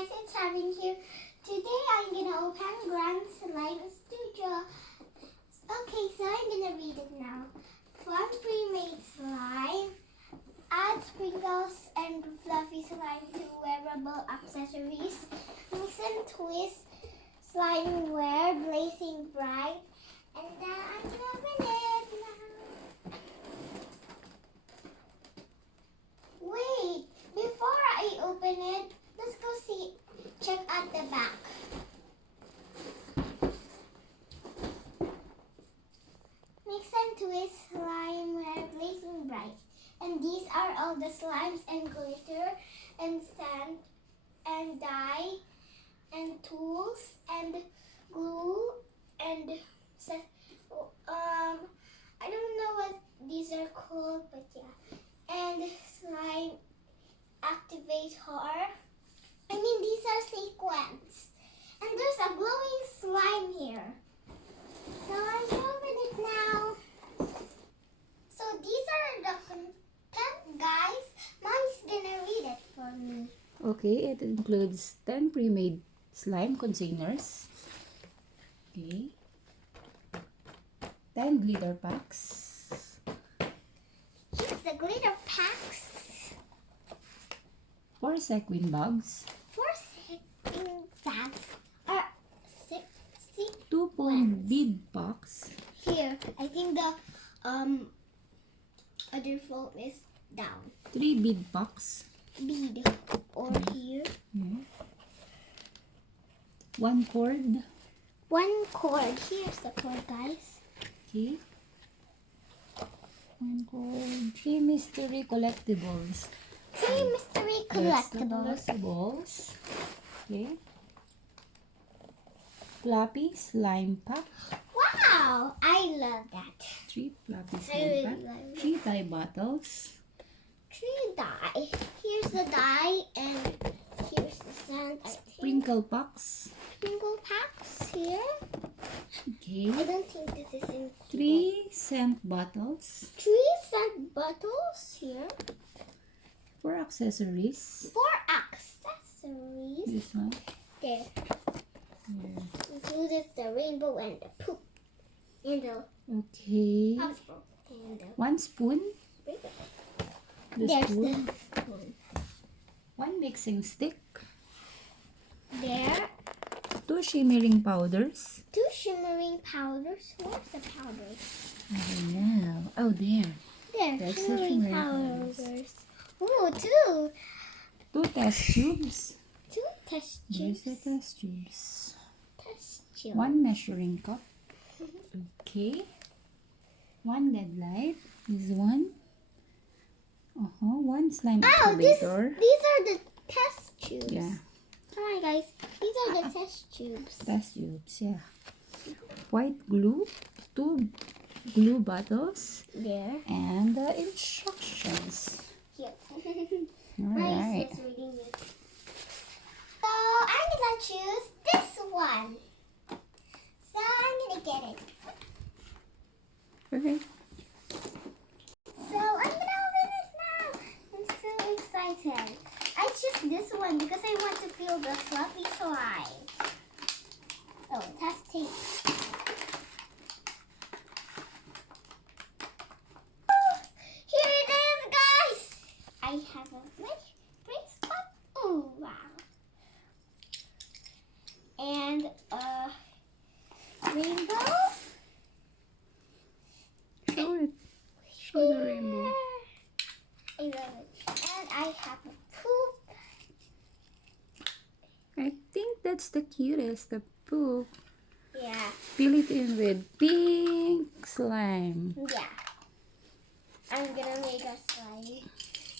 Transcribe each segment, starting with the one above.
guys, it's Having here. Today I'm gonna open Grand Slime Studio. Okay, so I'm gonna read it now. Fun pre-made slime. Add sprinkles and fluffy slime to wearable accessories. Mix and twist slime wear blazing bright. And then I'm gonna open it now. Wait, before I open it, let's go check at the back. Mix and twist slime wear blazing bright. And these are all the slimes and glitter and sand and dye and tools and glue and I don't know what these are called, but yeah. And slime activator. These are sequins. And there's a glowing slime here. So I'm gonna open it now. So these are the content, guys. Mom's gonna read it for me. Okay, it includes 10 pre-made slime containers. Okay. 10 glitter packs. Here's the glitter packs. 4 sequin bags. 4 sequin bags are 2 foam bead packs. Here, I think the other foam is down. 3 bead packs. Bead or here. 1 cord. 1 cord. Here's the cord, guys. Okay. 1 cord. 3 mystery collectibles. 3 mystery That's the collectibles. collectibles. Okay. Fluffy slime pack. Wow, I love that. 3 fluffy I slime really pack. love it. 3 dye bottles. 3 dye. Here's the dye and here's the sand. I think. Sprinkle packs. Sprinkle packs here. Okay. I don't think this is in 3 scent bottles. 3 scent bottles here. 4 accessories. 4 accessories. This one. There. Yeah. Included the rainbow and the poop. And the Okay. popsicle. And the 1 spoon. rainbow. The There's spoon. the spoon. 1 mixing stick. There. 2 shimmering powders. 2 shimmering powders. Where's the powders? I don't know. Oh, there. There. That's the Shimmering shimmering powders. Ooh, 2. 2 test tubes. 2 test There's the tubes. test tubes. Test tube. 1 measuring cup. Okay. 1 LED light. This one. 1 slime Oh, these activator. are the test tubes. Yeah. Come on, guys. These are the test tubes. Test tubes, yeah. White glue. 2 glue bottles. There. And the instructions. Here. Alright. Nice reading it. So I'm gonna choose this one. So I'm gonna get it. Okay. So I'm gonna open it now. I'm so excited. I choose this one because I want to feel the fluffy slime. Oh, it has tape. Here it is, guys. I have a great spot. Oh, wow. And a rainbow. Show it. Show the rainbow. I love it. And I have a poop. I think that's the cutest, the poop. Yeah. Fill it in with pink slime. Yeah. I'm gonna make a slime.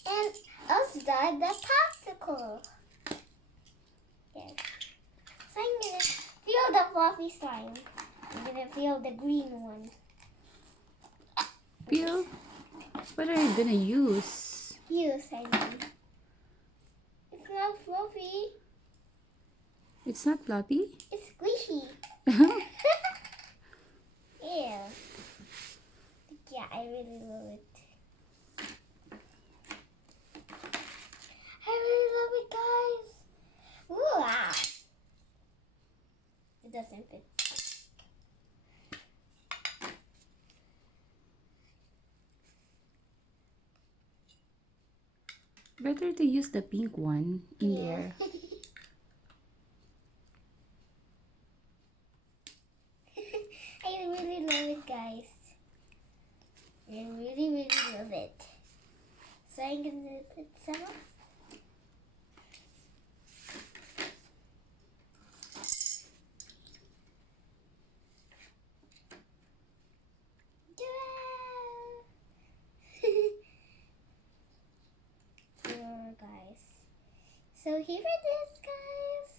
And also the popsicle. There. So I'm gonna feel the fluffy slime. I'm gonna feel the green one. Feel? What are you gonna use? Use, I mean. It's not fluffy. It's not fluffy? It's squishy. Ew. Yeah, I really love it. I really love it, guys. Ooh, doesn't fit. Better to use the pink one in there. I really love it, guys. I really love it. So I'm gonna put some. Here, guys. So here it is, guys.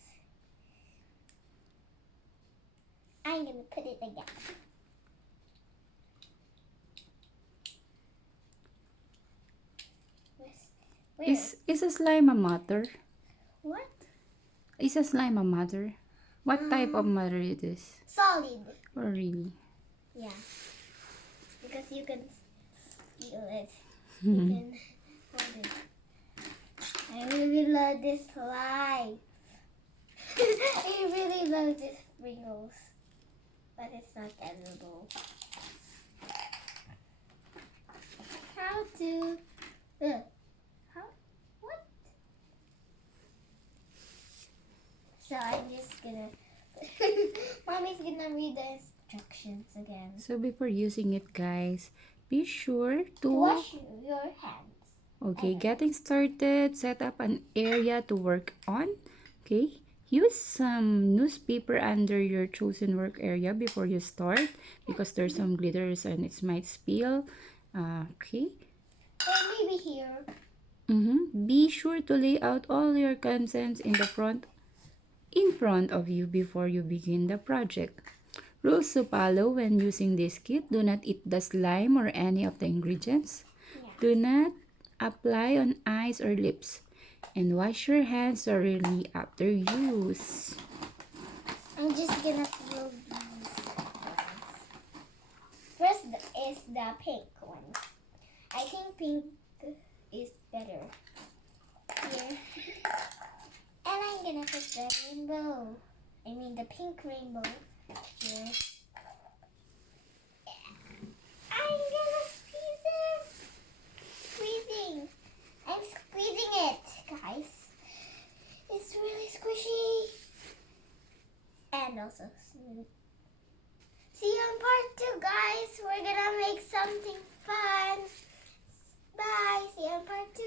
I'm gonna put it again. Where? Is a slime a mother? What? Is a slime a mother? What type of mother it is? Solid. Or really? Yeah. Because you can feel it. You can hold it. I really love this slime. I really love this Pringles. But it's not edible. How to... how? What? So I'm just gonna... Mommy's gonna read the instructions again. So before using it, guys, be sure to Wash your hands. okay, getting started, set up an area to work on. Okay, use some newspaper under your chosen work area before you start because there's some glitters and it might spill. Okay. And maybe here. Be sure to lay out all your contents in front of you before you begin the project. Rules to follow when using this kit: do not eat the slime or any of the ingredients. Yeah. Do not apply on eyes or lips. And wash your hands thoroughly after use. I'm just gonna fill these. First is the pink one. I think pink is better. Here. And I'm gonna put the rainbow. I mean the pink rainbow here. I'm gonna squeeze it. Squeezing. I'm squeezing it, guys. It's really squishy. And also smooth. See you on part 2, guys. We're gonna make something fun. Bye. See you on part 2.